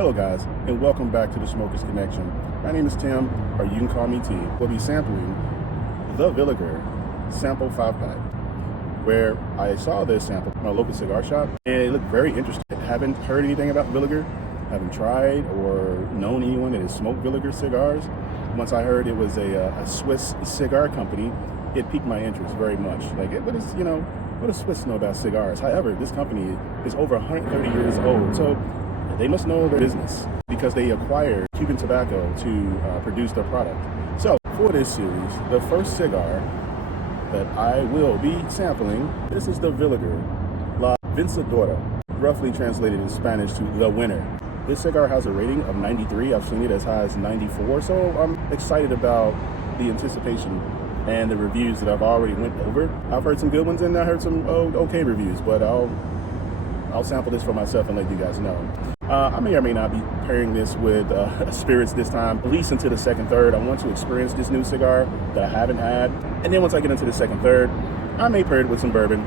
Hello guys, and welcome back to the Smokers Connection. My name is Tim, or you can call me T. We'll be sampling the Villiger Sample 5-pack, where I saw this sample in my local cigar shop, and it looked very interesting. I haven't heard anything about Villiger, haven't tried or known anyone that has smoked Villiger cigars. Once I heard it was a Swiss cigar company, it piqued my interest very much. Like, what does Swiss know about cigars? However, this company is over 130 years old, so they must know their business because they acquired Cuban tobacco to produce their product. So for this series, the first cigar that I will be sampling, this is the Villiger La Vencendora, roughly translated in Spanish to the winner. This cigar has a rating of 93. I've seen it as high as 94, so I'm excited about the anticipation and the reviews that I've already went over. I've heard some good ones and I heard some okay reviews, but I'll sample this for myself and let you guys know. I may or may not be pairing this with spirits this time, at least into the second, third. I want to experience this new cigar that I haven't had. And then once I get into the second, third, I may pair it with some bourbon.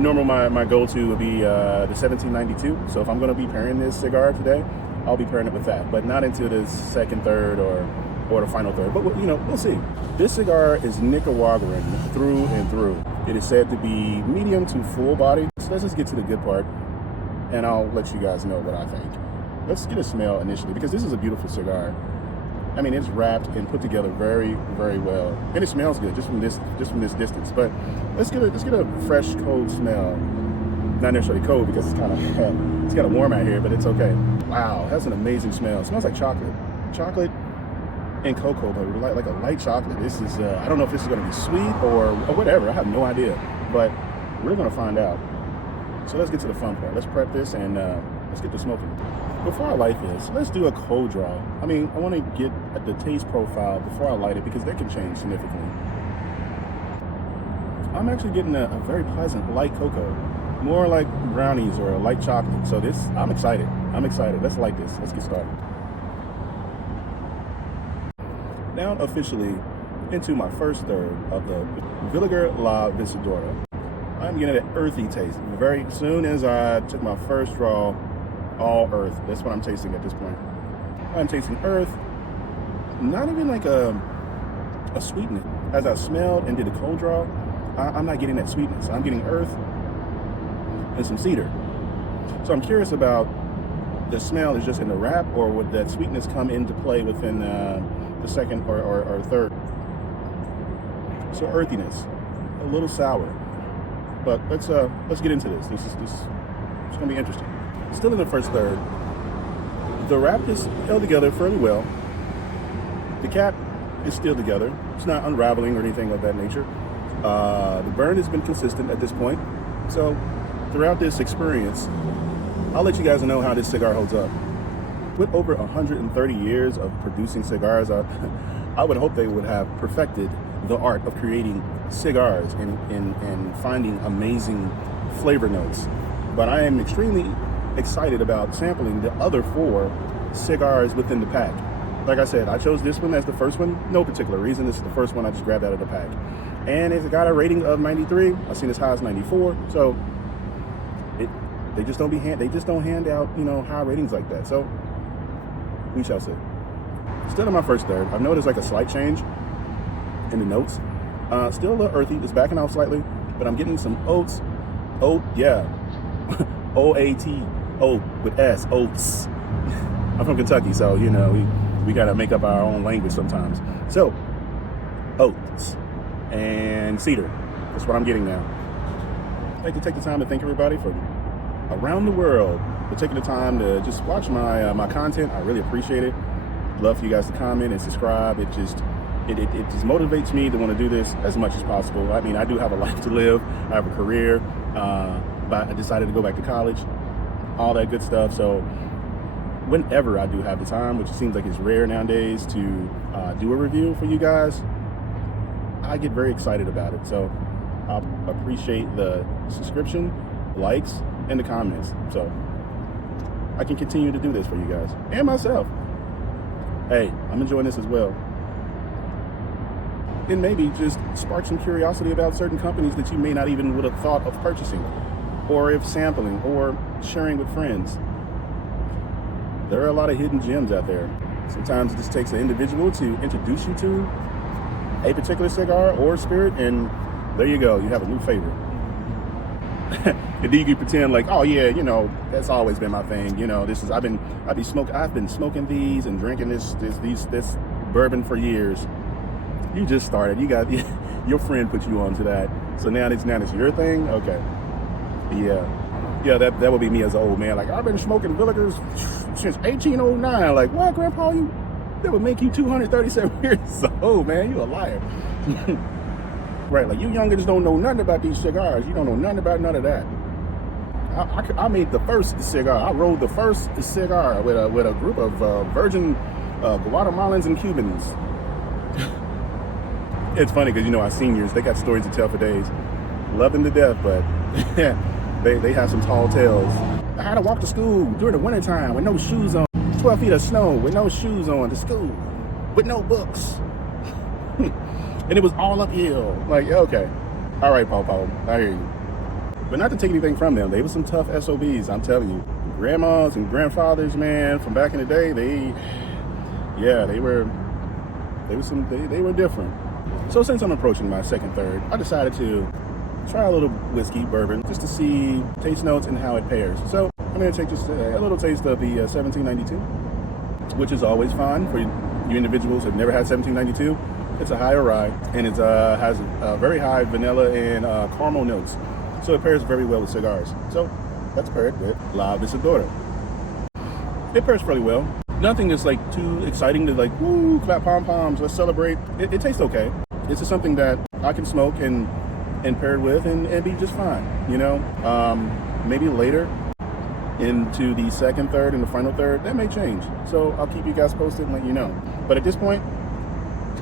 Normal, my go-to would be the 1792. So if I'm gonna be pairing this cigar today, I'll be pairing it with that, but not into the second, third, or the final third. But we'll see. This cigar is Nicaraguan through and through. It is said to be medium to full body. So let's just get to the good part, and I'll let you guys know what I think. Let's get a smell initially, because this is a beautiful cigar. I mean, it's wrapped and put together very, very well, and it smells good just from this distance. But let's get a fresh, cold smell. Not necessarily cold because it's kind of warm out here, but it's okay. Wow, that's an amazing smell. It smells like chocolate and cocoa, but like a light chocolate. This is I don't know if this is going to be sweet or whatever. I have no idea, but we're going to find out. So let's get to the fun part. Let's prep this and let's get to smoking. Before I light this, let's do a cold draw. I mean, I want to get at the taste profile before I light it, because that can change significantly. I'm actually getting a very pleasant light cocoa, more like brownies or a light chocolate. So I'm excited. Let's light this. Let's get started. Now officially into my first third of the Villiger La Vencendora. I'm getting an earthy taste. Very soon as I took my first draw, all earth. That's what I'm tasting at this point. I'm tasting earth, not even like a sweetness. As I smelled and did a cold draw, I'm not getting that sweetness. I'm getting earth and some cedar. So I'm curious about the smell is just in the wrap, or would that sweetness come into play within the second or third? So earthiness, a little sour, but let's get into this. It's gonna be interesting. Still in the first third. The wrap is held together fairly well. The cap is still together. It's not unraveling or anything of that nature. The burn has been consistent at this point. So throughout this experience, I'll let you guys know how this cigar holds up. With over 130 years of producing cigars, I would hope they would have perfected the art of creating cigars and finding amazing flavor notes. But I am extremely excited about sampling the other 4 cigars within the pack. Like I said, I chose this one as the first one. No particular reason. This is the first one I just grabbed out of the pack. And it's got a rating of 93. I've seen as high as 94. So they just don't hand out, high ratings like that. So we shall see. Still in my first third, I've noticed like a slight change in the notes. Still a little earthy. It's backing out slightly, but I'm getting some oats. Oat, yeah. O-A-T, oat with S, oats. I'm from Kentucky, so we gotta make up our own language sometimes. So, oats and cedar. That's what I'm getting now. I'd like to take the time to thank everybody from around the world for taking the time to just watch my content. I really appreciate it. Love for you guys to comment and subscribe. It just motivates me to want to do this as much as possible. I mean, I do have a life to live. I have a career. But I decided to go back to college, all that good stuff. So whenever I do have the time, which it seems like it's rare nowadays to do a review for you guys, I get very excited about it. So I appreciate the subscription, likes, and the comments. So I can continue to do this for you guys and myself. Hey, I'm enjoying this as well. And maybe just spark some curiosity about certain companies that you may not even would have thought of purchasing, or if sampling or sharing with friends. there are a lot of hidden gems out there. Sometimes it just takes an individual to introduce you to a particular cigar or spirit, and there you go, you have a new favorite. And then you can pretend like, oh yeah, you know, that's always been my thing. You know, I've been smoking these and drinking this bourbon for years. You just started. You got your friend put you onto that. So now it's your thing. Okay. Yeah, that would be me as an old man. Like, I've been smoking Villigers since 1809. Like, what, Grandpa? That would make you 237 years old, man. You a liar. Right, like, you youngins don't know nothing about these cigars. You don't know nothing about none of that. I made the first cigar. I rolled the first cigar with a group of virgin Guatemalans and Cubans. It's funny because, you know, our seniors, they got stories to tell for days. Love them to death, but they have some tall tales. I had to walk to school during the wintertime with no shoes on. 12 feet of snow with no shoes on to school, with no books. And it was all uphill. Like, okay. All right, Paw, I hear you. But not to take anything from them. They were some tough SOBs, I'm telling you. Grandmas and grandfathers, man, from back in the day, they were different. So since I'm approaching my second third, I decided to try a little whiskey bourbon just to see taste notes and how it pairs. So I'm going to take just a little taste of the 1792, which is always fun for you individuals who have never had 1792. It's a higher rye, and it has very high vanilla and caramel notes. So it pairs very well with cigars. So that's paired with La Vencendora. It pairs fairly well. Nothing that's like too exciting to like, woo, clap pom-poms, let's celebrate. It tastes okay. It's just something that I can smoke and pair it with and be just fine, you know? Maybe later into the second third and the final third, that may change. So I'll keep you guys posted and let you know. But at this point,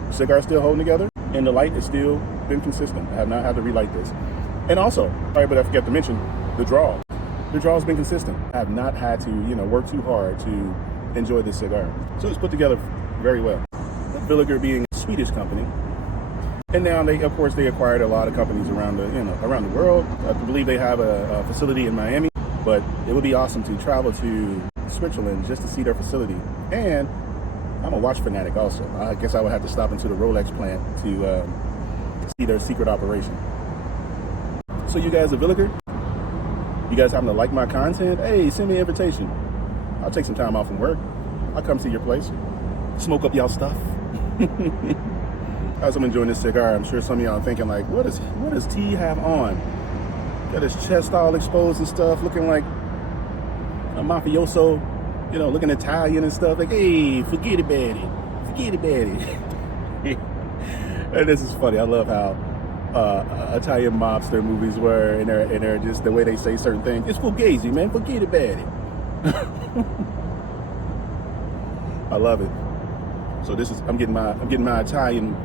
the cigar's still holding together and the light has still been consistent. I have not had to relight this. And also, sorry, but I forgot to mention the draw. The draw's been consistent. I have not had to, you know, work too hard to enjoy this cigar. So it's put together very well. Villiger being a Swedish company. And now they acquired a lot of companies around the world. I believe they have a facility in Miami, but it would be awesome to travel to Switzerland just to see their facility. And I'm a watch fanatic also. I guess I would have to stop into the Rolex plant to see their secret operation. So you guys are Villiger? You guys happen to like my content? Hey, send me an invitation. I'll take some time off from work. I'll come to your place, smoke up y'all stuff. As I'm enjoying this cigar, I'm sure some of y'all are thinking like, what does T have on? Got his chest all exposed and stuff, looking like a mafioso, you know, looking Italian and stuff. Like, hey, forget about it. And this is funny. I love how Italian mobster movies were, and they're just the way they say certain things. It's fugazi, man. Forget about it. I love it. So this is I'm getting my Italian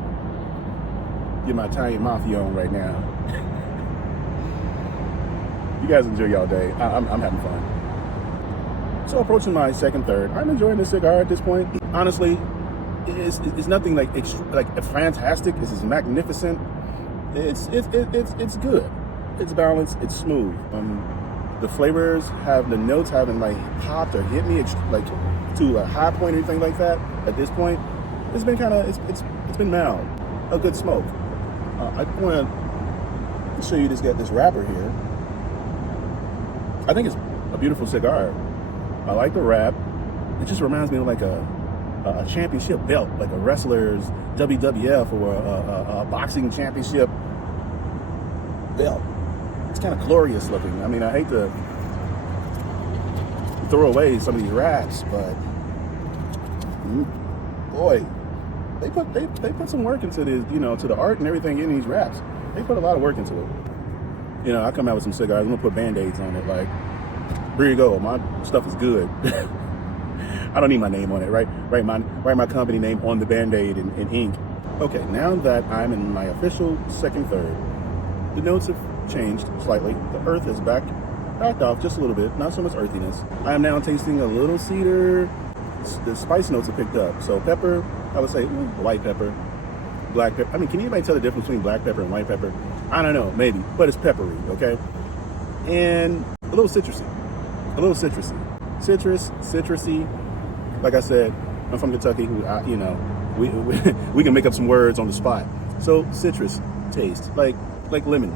mafia on right now. You guys enjoy y'all day. I'm having fun. So approaching my second third, I'm enjoying this cigar at this point. Honestly, it's nothing like fantastic. This is magnificent. It's good. It's balanced. It's smooth. The flavors the notes haven't like popped or hit me like to a high point or anything like that. At this point, it's been it's been mild, a good smoke. I want to show you this wrapper here. I think it's a beautiful cigar. I like the wrap. It just reminds me of like a championship belt, like a wrestler's WWF or a boxing championship belt. It's kind of glorious looking. I mean, I hate to throw away some of these wraps, but boy, they put some work into this, you know, to the art and everything in these wraps. They put a lot of work into it. You know, I come out with some cigars, I'm gonna put Band-Aids on it, like, here you go, my stuff is good. I don't need my name on it, right? Write my company name on the Band-Aid in ink. Okay, now that I'm in my official second third, the notes have changed slightly. The earth is backed off just a little bit, not so much earthiness. I am now tasting a little cedar. The spice notes are picked up. So pepper, I would say white pepper, black pepper. I mean, can anybody tell the difference between black pepper and white pepper? I don't know, maybe, but it's peppery, okay? And a little citrusy. Citrusy. Like I said, I'm from Kentucky. We can make up some words on the spot. So citrus taste, like lemon.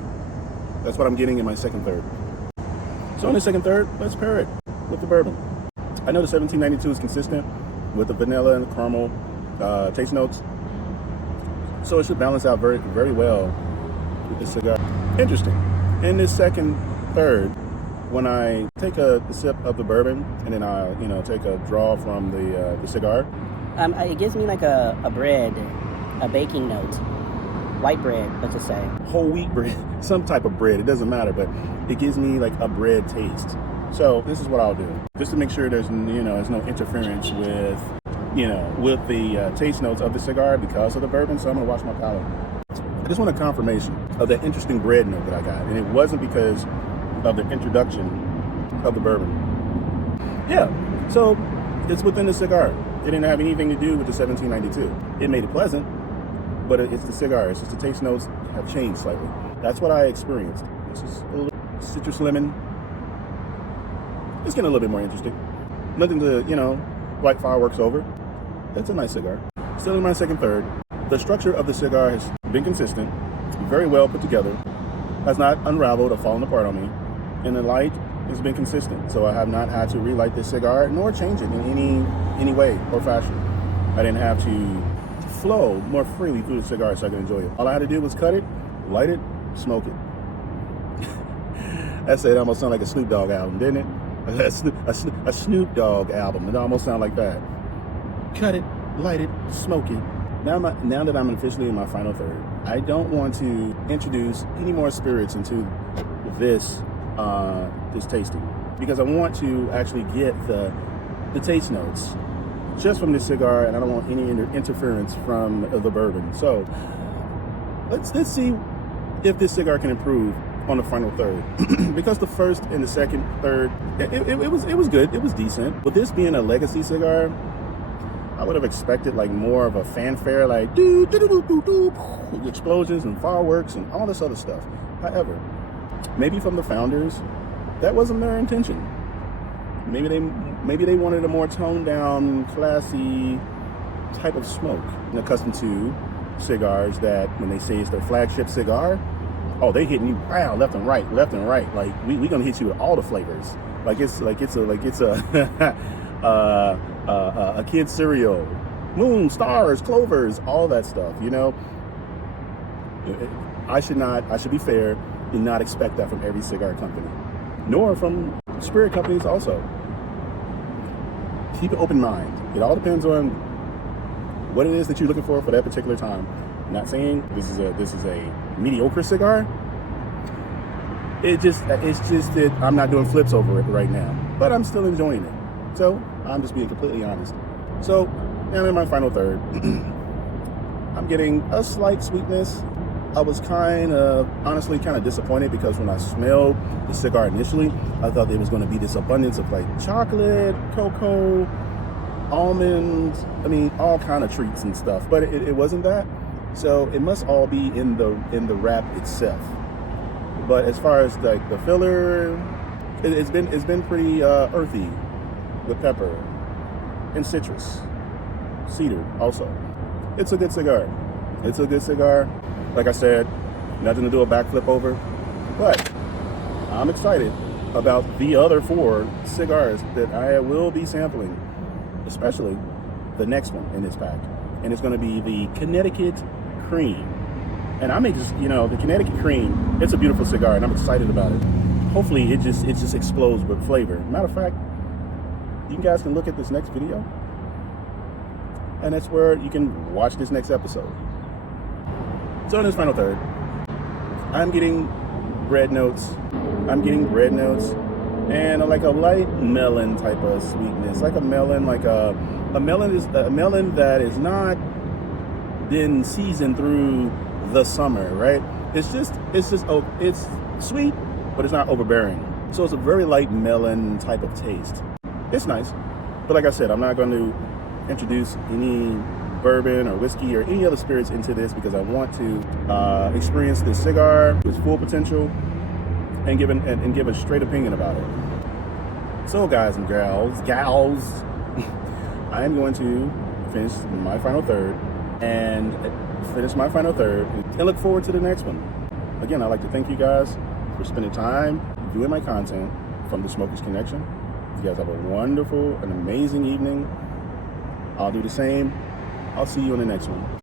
That's what I'm getting in my second third. So in the second third, let's pair it with the bourbon. I know the 1792 is consistent with the vanilla and the caramel taste notes, so it should balance out very, very well with this cigar. Interesting. In this second third, when I take a sip of the bourbon and then I, take a draw from the cigar, it gives me like a bread, a baking note, white bread, let's just say. Whole wheat bread, some type of bread. It doesn't matter, but it gives me like a bread taste. So this is what I'll do, just to make sure there's no interference with the taste notes of the cigar because of the bourbon. So I'm gonna watch my palate. I just want a confirmation of that interesting bread note that I got, and it wasn't because of the introduction of the bourbon. Yeah, so it's within the cigar. It didn't have anything to do with the 1792. It made it pleasant, but it's the cigar. It's just the taste notes have changed slightly. That's what I experienced. This is a little citrus lemon. It's getting a little bit more interesting. Nothing to, light fireworks over. It's a nice cigar. Still in my second third. The structure of the cigar has been consistent, very well put together, has not unraveled or fallen apart on me, and the light has been consistent. So I have not had to relight this cigar nor change it in any way or fashion. I didn't have to flow more freely through the cigar so I could enjoy it. All I had to do was cut it, light it, smoke it. That said, it almost sounded like a Snoop Dogg album, didn't it? A Snoop Dogg album. It almost sounded like that. Cut it, light it, smoke it. Now that I'm officially in my final third, I don't want to introduce any more spirits into this tasting, because I want to actually get the taste notes just from this cigar, and I don't want any interference from the bourbon. So let's see if this cigar can improve on the final third. Because the first and the second third, it was good, it was decent. But this being a legacy cigar, I would have expected like more of a fanfare, like doo doo doo doo doo, explosions and fireworks and all this other stuff. However, maybe from the founders, that wasn't their intention. Maybe they wanted a more toned down, classy type of smoke. I'm accustomed to cigars that when they say it's their flagship cigar, oh, they hitting you wow, left and right. Like we gonna hit you with all the flavors. Like it's a kid's cereal, moon, stars, clovers, all that stuff. I should be fair and not expect that from every cigar company, nor from spirit companies also. Keep an open mind. It all depends on what it is that you're looking for that particular time. I'm not saying this is a mediocre cigar. It's just that I'm not doing flips over it right now, but I'm still enjoying it. So I'm just being completely honest. So now in my final third, I'm getting a slight sweetness. I was honestly kind of disappointed, because when I smelled the cigar initially, I thought there was going to be this abundance of like chocolate, cocoa, almonds, all kind of treats and stuff, but it wasn't that. So it must all be in the wrap itself. But as far as like the filler, it's been pretty earthy with pepper and citrus, cedar also. It's a good cigar. Like I said, nothing to do a backflip over, but I'm excited about the other 4 cigars that I will be sampling, especially the next one in this pack. And it's going to be the Connecticut Cream. And I may just, the Connecticut Cream, it's a beautiful cigar, and I'm excited about it. Hopefully it just explodes with flavor. Matter of fact, you guys can look at this next video, and that's where you can watch this next episode. So in this final third, I'm getting bread notes, and like a light melon type of sweetness, like a melon that is not been seasoned through the summer, right? It's sweet, but it's not overbearing. So it's a very light melon type of taste. It's nice, but like I said, I'm not going to introduce any bourbon or whiskey or any other spirits into this, because I want to experience this cigar to its full potential and give a straight opinion about it. So guys and gals, I'm going to finish my final third and look forward to the next one. Again, I'd like to thank you guys for spending time viewing my content from the Smokers Connection. You guys have a wonderful and amazing evening. I'll do the same. I'll see you in the next one.